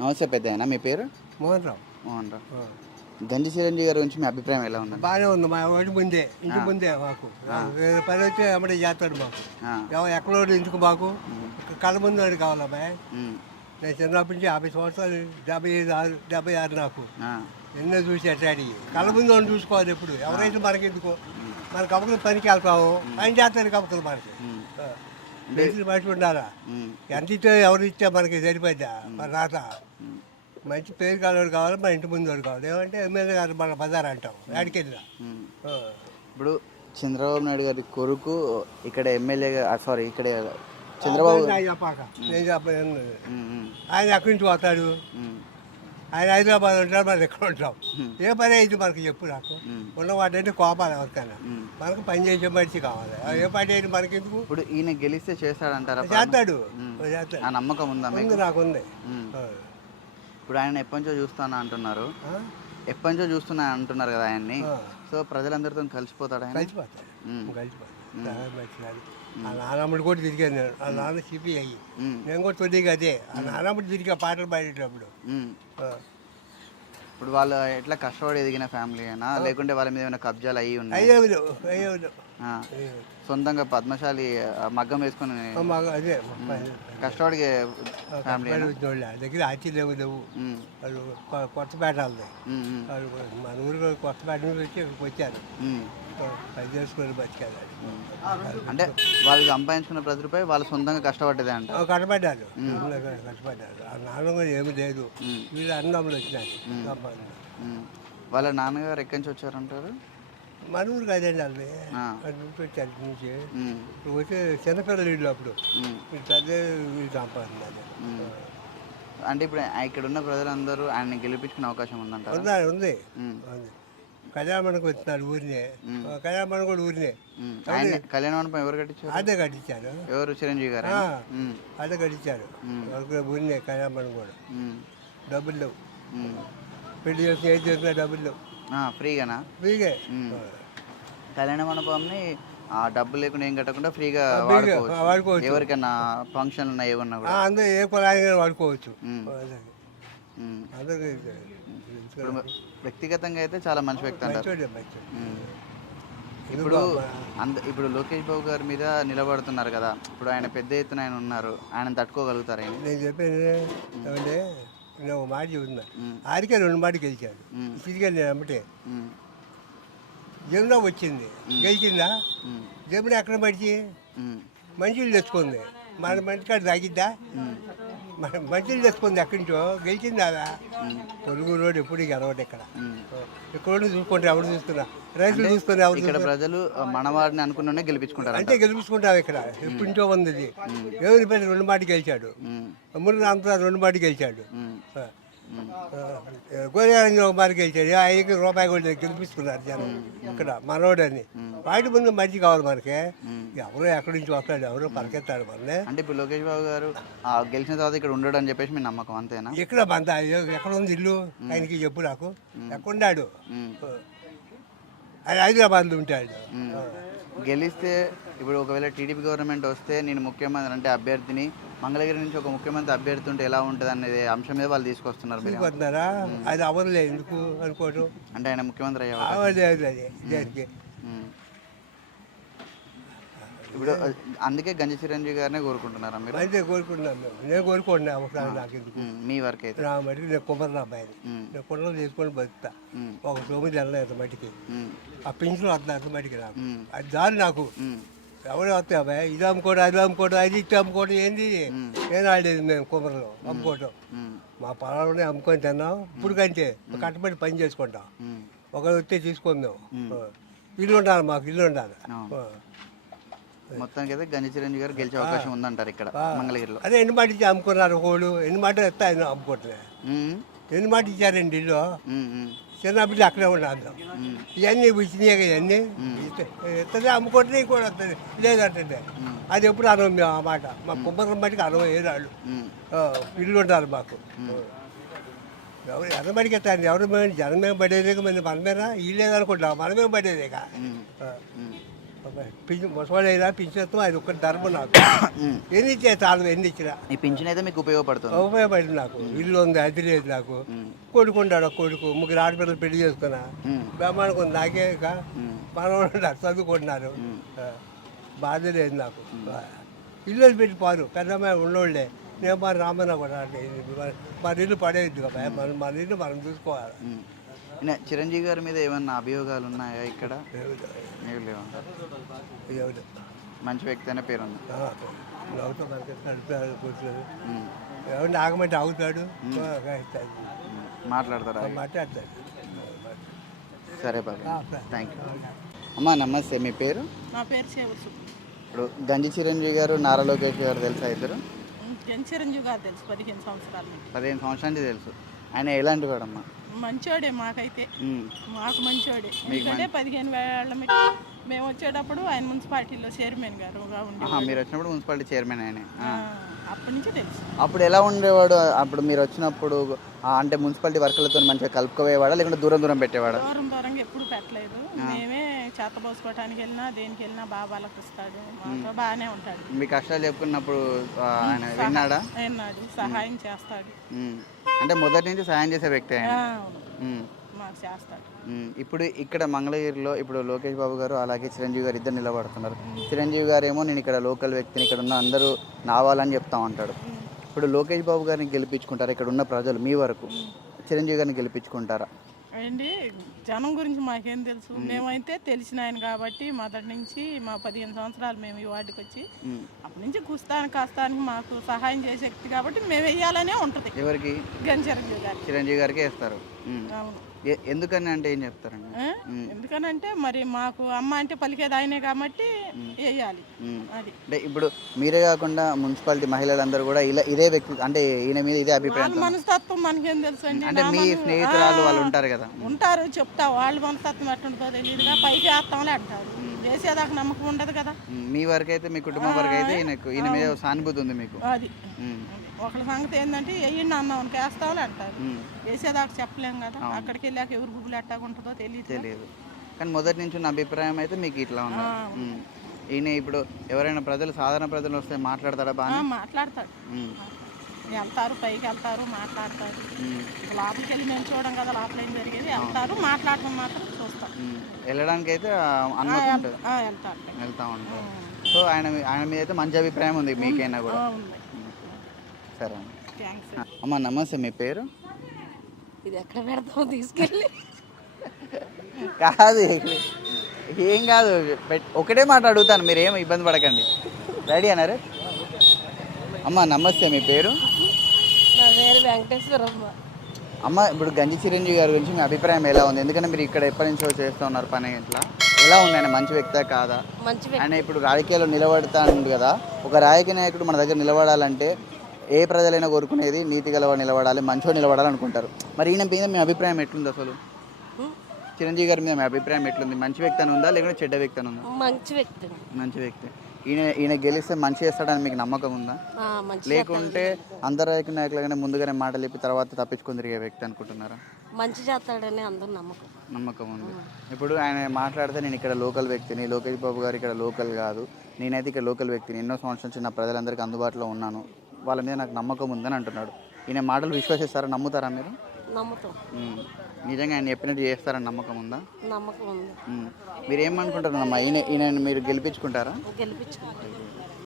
నమస్తే పెద్ద మీ పేరు? మోహన్ రావు మోహన్ రావు గంజి చిరంజీవి గారి గురించి మీ అభిప్రాయం ఎలా ఉందండి? బాగానే ఉంది మా ఇంటి ముందే ఇంటి ముందే మాకు. పని వచ్చి అమ్మడే చేస్తాడు మాకు. ఎక్కడో ఎందుకు మాకు? కళ్ళ ముందు వాడు కావాలమ్మా. నేను చిన్నప్పటి నుంచి యాభై సంవత్సరాలు డెబ్బై ఐదు ఆరు డెబ్బై ఆరు నాకు. ఎన్నో చూసి అట్లాడి కళ్ళ ముందు వాడిని చూసుకోవాలి ఎప్పుడు. ఎవరైతే మనకి ఎందుకు మన కబుర్లు పనికి వెళ్తాము ఆయన చేస్తాడు కబుర్లు మనకి. తెలిసిన మనిషి ఉండాలా. ఎంత ఇచ్చో ఎవరు ఇచ్చా మనకి సరిపోద్దా మన రాత? మంచి పేరు కావాలి కావాలి మన ఇంటి ముందు వాడు కావాలి. ఏమంటే ఎమ్మెల్యే గారు మన బజార్ అంటాం ఎక్కడికి వెళ్ళినా ఉమ్. ఆ. ఇప్పుడు చంద్రబాబు నాయుడు గారి కొడుకు ఇక్కడ ఎమ్మెల్యేగా సారీ ఇక్కడ చంద్రబాబు ఆయన చెప్పాక నేను చెప్పను ఆయన ఎక్కడి నుంచి ఉమ్, ఆయన హైదరాబాద్ ఉంటాడు మనం ఎక్కడ ఉంటాం ఏ పని అయితే మనకి చెప్పు నాకు ఉమ్. ఉన్నవాడు అంటే కోపాలు ఎవరికైనా ఉమ్. మనకు పని చేసే మనిషి కావాలి ఏ పని అయితే మనకి ఎందుకు ఇప్పుడు ఈయన గెలిస్తే చేస్తాడంటారా చేస్తాడు. చేస్తాడు ఆ నమ్మకం ఉందా ఉంది నాకు ఉంది ఉమ్. ఆ. ఇప్పుడు ఆయన ఎప్పటి నుంచో చూస్తాను అంటున్నారు? ఎప్పటి నుంచో చూస్తున్నా అంటున్నారు కదా ఆయన్ని. సో ప్రజలందరితో కలిసిపోతాడు ఆయన కలిసిపోతాడు. కలిసిపోతాడు మంచిది. ఆ కూడా తిరిగాను నేను. ఆ నాన్న సిపిఐ ఉమ్. నేను కూడా తొలిగా అదే. ఆ నాన్నమ్మడి తిరిగా పాటలు పాడేటప్పుడు. ఇప్పుడు వాళ్ళు ఎట్లా కష్టపడి ఎదిగిన ఫ్యామిలీ అయినా లేకుంటే వాళ్ళ మీద ఏమైనా కబ్జాలు అయ్యి ఉన్నాయి. సొంతంగా పద్మశాలి మగ్గం వేసుకుని అదే. కష్టపడి ఫ్యామిలీ దగ్గర ఆచి లేవు. లేవు. వాళ్ళు కొత్తపేట వాళ్ళది వాళ్ళు మన ఊరు కొత్తపేట నుంచి వచ్చి వచ్చారు. చేసుకొని బతికారు ఉమ్. అంటే వాళ్ళు సంపాదించుకున్న ప్రతి రూపాయి వాళ్ళు సొంతంగా కష్టపడ్డదే అంట కట్టబడ్డారు కట్టబడ్డారు ఆ నాన్న కూడా ఏమి లేదు. వీళ్ళు అన్నములు. ఉమ్. వాళ్ళ నాన్నగారు ఎక్కడి నుంచి వచ్చారంటారు? మన ఊరు కాదండి వాళ్ళు ఆ. అటు నుంచి వచ్చారు నుంచి. వచ్చి చిన్నపిల్లలు ఇల్లు అప్పుడు. వీళ్ళు పెద్ద వీళ్ళు సంపాదన ఉమ్. అంటే ఇప్పుడు ఇక్కడ ఉన్న ప్రజలందరూ ఆయన్ని గెలిపించుకునే అవకాశం ఉందంటారు? ఉంది. ఉంది ఉంది. కళ్యాణమణకు వచ్చినారు ఊరినే. కళ్యాణమణ కూడా ఊరినే. కళ్యాణ మండపం ఎవరు కట్టించారు? అదే కట్టించారు ఎవరు? చిరంజీవి గారు? అదే కట్టించారు ఊరినే కళ్యాణమణ కూడా. డబ్బులు లేవు. పెళ్ళి చేసిన ఏం చేసినా డబ్బులు లేవు. ఫ్రీగానా? ఫ్రీగే. కళ్యాణ మండపంని ఆ డబ్బు లేకుండా ఏం కట్టకుండా ఫ్రీగా వాడుకోవచ్చు. ఎవరికైనా ఫంక్షన్లు ఉన్నా ఏమన్నా కూడా. అందరూ ఏ కులాయినా వాడుకోవచ్చు ఉమ్. అదే. ఉమ్. అందరూ ఇప్పుడు వ్యక్తిగతంగా అయితే చాలా మంచి వ్యక్తి అంటారు. ఇప్పుడు అంద ఇప్పుడు లోకేష్ బాబు గారి మీద నిలబడుతున్నారు కదా. ఇప్పుడు ఆయన పెద్ద ఎత్తున ఆయన ఉన్నారు. ఆయన తట్టుకోగలుగుతారు నేను చెప్పేది నేను ఒక మాట చెబుతున్నా. ఆరికే రెండు మాట గెలిచాడు. ఉమ్. తిరిగా నేను అమ్మటే. జమున వచ్చింది. గెలిచిందా. జమున ఎక్కడ మడిచి? ఉమ్. మంచిలు తెచ్చుకుంది. మన మంచి కాడ తాగిద్దా? మన మంచిలు తెచ్చుకుంది ఎక్కడి నుంచో? గెలిచిందా అదా పొరుగు రోడ్డు ఎప్పుడు గెలవడు ఇక్కడ ఉండి చూసుకుంటే ఎవరు చూస్తున్నా రైతులు చూసుకుని ఎవరు ఇక్కడ ప్రజలు మనవాడిని అనుకున్న గెలిపించుకుంటారు అంటే గెలిపించుకుంటాం ఇక్కడ. ఎప్పటి నుంచో ఉంది ఇది. ఎవరి పైన రెండు మాట గెలిచాడు. ఉమ్. మురు రామప్రసాద్ రెండు మాట గెలిచాడు. గోదావరి ఒక మాట గెలిచాడు. ఆయనకి రూపాయి కూడా గెలిపించుకున్నారు జనం ఇక్కడ మనోడని వాటి ముందు మంచి కావాలి మనకి. ఎవరో ఎక్కడి నుంచి వస్తాడు ఎవరో పరకెత్తాడు మనల్ని అంటే ఇప్పుడు లోకేష్ బాబు గారు ఆ, గెలిచిన తర్వాత ఇక్కడ ఉండడు అని చెప్పేసి మీ నమ్మకం అంతేనా? ఎక్కడ మంద ఎక్కడ ఉంది ఇల్లు? ఆయనకి చెప్పు నాకు. ఎక్కడున్నాడు? ఉమ్. ఆయన హైదరాబాద్లో ఉంటాడు. గెలిస్తే ఇప్పుడు ఒకవేళ టీడీపీ గవర్నమెంట్ వస్తే నేను ముఖ్యమంత్రి అంటే అభ్యర్థిని మంగళగిరి నుంచి ఒక ముఖ్యమంత్రి అభ్యర్థి ఉంటే ఎలా ఉంటుంది అనేది అంశం మీద వాళ్ళు తీసుకొస్తున్నారు అది అవ్వదులే ఎందుకు అనుకోవటం? అంటే ఆయన ముఖ్యమంత్రి అయ్యే అవకాశం- అవ్వలేదు అది దేనికి ఉమ్. ఇప్పుడు అందుకే గంజి చిరంజీవి గారినే కోరుకుంటున్నారా మీరు అయితే కోరుకుంటున్నాను మేము. నేను కోరుకుంటున్నా ఒకసారి నాకు ఎందుకు. మీ వరకు అయితే నా మటుకు నేను కుమ్మరి అబ్బాయిని ఉమ్. నేను కుండలు తీసుకొని బతుకుతా. ఒక తొమ్మిది నెలలు ఎంత మట్టికి ఉమ్. ఆ పెన్షన్ వస్తుంది అంత మట్టికి నాకు. అది దాని నాకు. ఎవరు వస్తాయి అబ్బాయి ఇది అమ్ముకోవడం అది అమ్ముకోవడం అది ఇచ్చి అమ్ముకోవడం ఏంది నేను ఆడేది మేము కుమ్మరిలో అమ్ముకోవటం. మా పొలాలనే అమ్ముకొని తిన్నాం ఇప్పుడు కంటే కట్టబడి పని చేసుకుంటాం. ఒకరు వస్తే తీసుకుందాం ఇల్లు ఉండాలి మాకు ఇల్లు ఉండాలి. మొత్తానికి అయితే గంజి చిరంజీవి గారు గెలిచే అవకాశం ఉందంటారు ఇక్కడ మంగళగిరిలో. అదే ఎన్ని మాట ఇచ్చి అమ్ముకున్నారు ఒకళ్ళు ఎన్ని మాట ఇస్తే ఆయన ఉమ్. ఎన్ని మాట ఇచ్చారండి ఇల్లు. చిన్నప్పుడు అక్కడే ఉన్నాను. ఇవన్నీ ఇచ్చినాయి ఇవన్నీ? ఇస్తుంది అమ్ముకుంటే కూడా వస్తుంది. లేదంటే అది ఎప్పుడు అనవు మేము ఆ మాట. మా కుమ్మరం బట్టికి అనవు ఏరాళ్ళు ఉమ్. ఇల్లు ఉండాలి మాకు. ఎవరు ఎనబడికి ఎత్తారు ఎవరు జనమే పడేదే మన మనమేనా? ఇల్లు లేదనుకుంటాం మనమే పడేదేక? ముసవాడైనా పింఛన్ అది ఒక్కటి ధర్మం నాకు. ఉమ్. ఎన్ని ఇచ్చే చాలు ఎన్ని ఇచ్చినా. ఈ పింఛన్ అయితే మీకు ఉపయోగపడుతుంది. ఉపయోగపడింది నాకు. ఇల్లు ఉంది అది లేదు నాకు. కొడుకు ఒక కొడుకు ముగ్గురు ఆడపిల్లలు పెళ్ళి చేసుకున్నా. బ్రహ్మాండం ఉంది నాకే ఉన్నారు, చదువుకుంటున్నారు బాధ లేదు నాకు. ఇల్లు పెట్టి పారు. పెద్దమ్మాయి ఉన్నోళ్ళే. నేను మరి రామన్న కూడా మన ఇల్లు పడేది కదా మన ఇల్లు మనం చూసుకోవాలి. చిరంజీవి గారి మీద ఏమన్నా అభియోగాలు ఉన్నాయా ఇక్కడ? ఏమి లేవు? మంచి వ్యక్తి అనే పేరు ఉంది. ఎవరిని ఆగమంటే ఆగుతాడు. మాట్లాడతారా? మాట్లాడతాడు. సరే బాబు. థ్యాంక్ యూ అమ్మా నమస్తే. మీ పేరు? నా పేరు చేవచ్చు ఇప్పుడు గంజి చిరంజీవి గారు నారా లోకేష్ గారు తెలుసా ఇద్దరు? జన్ చిరంజీవి గారు తెలుసు పదిహేను సంవత్సరాల నుంచి. పదిహేను సంవత్సరాల నుంచి తెలుసు. ఆయన ఎలాంటి వాడమ్మా? మంచోడే మాకైతే. మాకు మంచోడే. ఎందుకంటే పదిహేను వేల మేము వచ్చేటప్పుడు ఆయన మున్సిపాలిటీలో చైర్మన్ ఆహా, మీరు వచ్చినప్పుడు మున్సిపాలిటీ చైర్మన్ ఆయన. అప్పటి నుంచి తెలుసు. అప్పుడు ఎలా ఉండేవాడు? అప్పుడు మీరు వచ్చినప్పుడు అంటే మున్సిపాలిటీ వర్కర్లతో మంచిగా కలుపుకోవేవాడా? లేకుంటే దూరం దూరం పెట్టేవాడా? దూరం దూరంగా ఎప్పుడు పెట్టలేదు. మేమే చేత పోసుకోవటానికి వెళ్ళినా దేనికి వెళ్ళినా బాగా వాళ్ళకిస్తాడు మాతో బాగానే ఉంటాడు. మీ కష్టాలు చెప్పుకున్నప్పుడు ఆయన విన్నాడా? విన్నాడు. సహాయం చేస్తాడు. అంటే మొదటి నుంచి సాయం చేసే వ్యక్తి ఆయన. ఆ, అవును. ఉమ్. మాకు చేస్తాడు. ఉమ్, ఇప్పుడు ఇక్కడ మంగళగిరిలో ఇప్పుడు లోకేష్ బాబు గారు అలాగే చిరంజీవి గారు ఇద్దరు నిలబడుతున్నారు. చిరంజీవి గారు ఏమో నేను ఇక్కడ లోకల్ వ్యక్తిని ఇక్కడ ఉన్న అందరూ నావాలని చెప్తా ఉంటాడు. ఇప్పుడు లోకేష్ బాబు గారిని గెలిపించుకుంటారా? ఇక్కడ ఉన్న ప్రజలు మీ వరకు చిరంజీవి గారిని గెలిపించుకుంటారా? అండి జనం గురించి మాకేం తెలుసు? మేమైతే తెలిసిన ఆయన కాబట్టి మొదటి నుంచి మా పదిహేను సంవత్సరాలు మేము ఈ వార్డుకి వచ్చి. అప్పటి నుంచి కుస్తానికి కాస్తానికి మాకు సహాయం చేసే వ్యక్తి కాబట్టి మేము వెయ్యాలనే ఉంటుంది. ఎవరికి? గంచరంజీవి గారికి. చిరంజీవి గారికే ఇస్తారు ఉమ్. అవును. ఎందుకని అంటే ఏం చెప్తారండి? ఆ? ఎందుకనంటే మరి మాకు అమ్మ అంటే పలికేది ఆయనే కాబట్టి వేయాలి. అది. అంటే ఇప్పుడు మీరే కాకుండా మున్సిపాలిటీ మహిళలందరూ కూడా ఇలా ఇదే వ్యక్తి అంటే ఈయన మీద ఇదే అభిప్రాయం వాళ్ళ మనస్తత్వం మనకేం తెలుసు అండి? అంటే మీ స్నేహితురాలు వాళ్ళు ఉంటారు కదా. ఉంటారు చెప్తా వాళ్ళ మనస్తత్వం ఎట్టుంటుందో తెలియదుగా పైకి వేస్తాంలే అంటారు. వేసేదాకా నమ్మకం ఉండదు కదా. ఉమ్, మీ వరకు అయితే మీ కుటుంబం వరకు అయితే ఈయనకు ఈయన మీద సానుభూతి ఉంది మీకు. అది. ఉమ్. ఒకళ్ళ సంగతి ఏంటంటే వెయ్యండి అన్నాం వేస్తావులే అంటారు. వేసేదాకా చెప్పలేం కదా. అక్కడికి వెళ్ళాక ఎవరు గుబులు ఎట్టాగా ఉంటుందో తెలియదు తెలియదు కానీ మొదటి నుంచి ఉన్న అభిప్రాయం అయితే మీకు ఇట్లా ఉంది. ఈయన ఇప్పుడు ఎవరైనా ప్రజలు సాధారణ ప్రజలు వస్తే మాట్లాడతాడా బాగా మాట్లాడతాడు. వెళ్తారు పైకి వెళ్తారు మాట్లాడతారు. లోపలికి వెళ్ళి మేము చూడం కదా లోపల ఏం జరిగేది. వెళ్తారు మాట్లాడటం మాత్రం చూస్తాం వెళ్ళడానికి అయితే అనుమతి వెళ్తా ఉంటారు. సో ఆయన ఆయన మీద అయితే మంచి అభిప్రాయం ఉంది మీకైనా కూడా. సరే అమ్మ. నమస్తే మీ పేరు? ఇది ఎక్కడ పెడతామో తీసుకెళ్ళి. కాదు ఏం కాదు ఒకటే మాట అడుగుతాను మీరు ఏం ఇబ్బంది పడకండి. రెడీ అన్నారు అమ్మ నమస్తే మీ పేరు? నా పేరు వెంకటేశ్వరమ్మ అమ్మ. ఇప్పుడు గంజి చిరంజీవి గారి గురించి మీ అభిప్రాయం ఎలా ఉంది? ఎందుకంటే మీరు ఇక్కడ ఎప్పటి నుంచో చేస్తూ ఉన్నారు పని ఇట్లా. ఎలా ఉంది? ఆయన మంచి వ్యక్తే కాదా? మంచి ఆయన ఇప్పుడు రాజకీయాల్లో నిలబడతాను కదా. ఒక రాజకీయ నాయకుడు మన దగ్గర నిలబడాలంటే ఏ ప్రజలైనా కోరుకునేది నీతి గలవాడు నిలబడాలి మంచిగా నిలబడాలి అనుకుంటారు మరి ఈయన మీద మీ అభిప్రాయం ఎట్లుంది అసలు? చిరంజీవి గారి మీద మీ అభిప్రాయం ఎట్లుంది? మంచి వ్యక్తి అని ఉందా లేకుంటే చెడ్డ వ్యక్తి అని ఉందా? మంచి వ్యక్తి మంచి వ్యక్తి. ఈయన ఈయన గెలిస్తే మంచి చేస్తాడని మీకు నమ్మకం ఉందా? లేకుంటే అందరు నాయకులుగానే ముందుగానే మాటలు చెప్పి తర్వాత తప్పించుకొని తిరిగే వ్యక్తి అనుకుంటున్నారా? మంచి చేస్తాడని అందరూ నమ్మకం. నమ్మకం ఉంది. ఇప్పుడు ఆయన మాట్లాడితే నేను ఇక్కడ లోకల్ వ్యక్తిని లోకేష్ బాబు గారు ఇక్కడ లోకల్ కాదు. నేనైతే ఇక్కడ లోకల్ వ్యక్తిని. ఎన్నో సంవత్సరాల నుంచి నా ప్రజలందరికీ అందుబాటులో ఉన్నాను. వాళ్ళ మీద నాకు నమ్మకం ఉందని అంటున్నాడు. ఈయన మాటలు విశ్వసిస్తారా నమ్ముతారా మీరు? నమ్ముతాం. ఉమ్. నిజంగా ఆయన చెప్పినట్టు చేస్తారని నమ్మకం ఉందా? నమ్మకం ఉంది. ఉమ్. మీరు ఏమనుకుంటారు అమ్మా ఈయన ఈయన మీరు గెలిపించుకుంటారా? గెలిపించుకుంటాం.